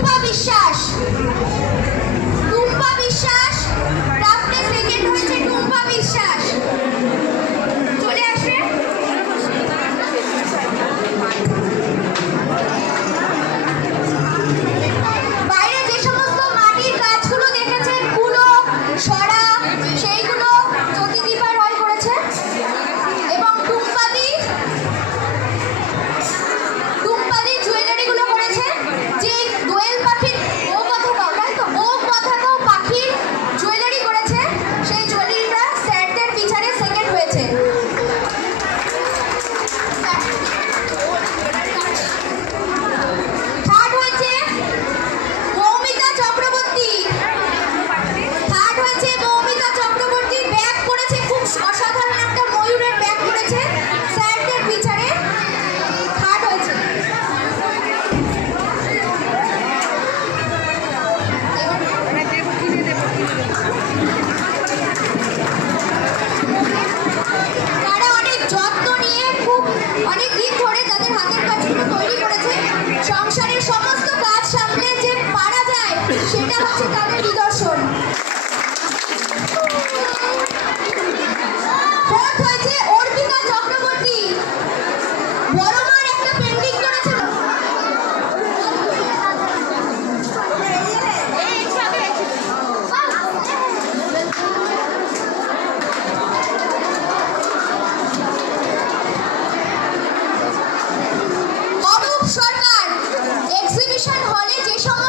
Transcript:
টুম্পা বিশ্বাস। টুম্পা বিশ্বাস রাফটে সেকেন্ড হয়েছে টুম্পা বিশ্বাস। চলে আসবে। বাইরে যে সমস্ত মাটির কাজগুলো দেখেছেন কুলো সরা সেইগুলো জ্যোতিদীপা রয় করেছে এবং টুম্পাদি জুয়েলারিগুলো করেছে। যে দোয়েল পাখির ও কথা কও, তাই তো ও কথা কও পাখির জুয়েলারি করেছে, সেই জুয়েলারিটা স্যারদের পিছনে সেকেন্ড হয়েছে। থার্ড হয়েছে মৌমিতা চক্রবর্তী। থার্ড হয়েছে মৌমিতা চক্রবর্তী। ব্যাগ করেছে, খুব অসাধারণ একটা ময়ূরের ব্যাগ করেছে, স্যারদের পিছনে থার্ড হয়েছে। তারা অনেক যত্ন নিয়ে খুব অনেক দিন ধরে তাদের হাতের কাজগুলো তৈরি করেছে। সংসারের সমস্ত কাজ সামলে যে পারা যায় সেটা হচ্ছে তাদের নিদর্শন। ফোর্থ হয়েছে অর্পিতা চক্রবর্তী। বড় মার একটা পেন্টিং করেছে। অরূপ সরকার এক্সিবিশন হলে যে সমস্ত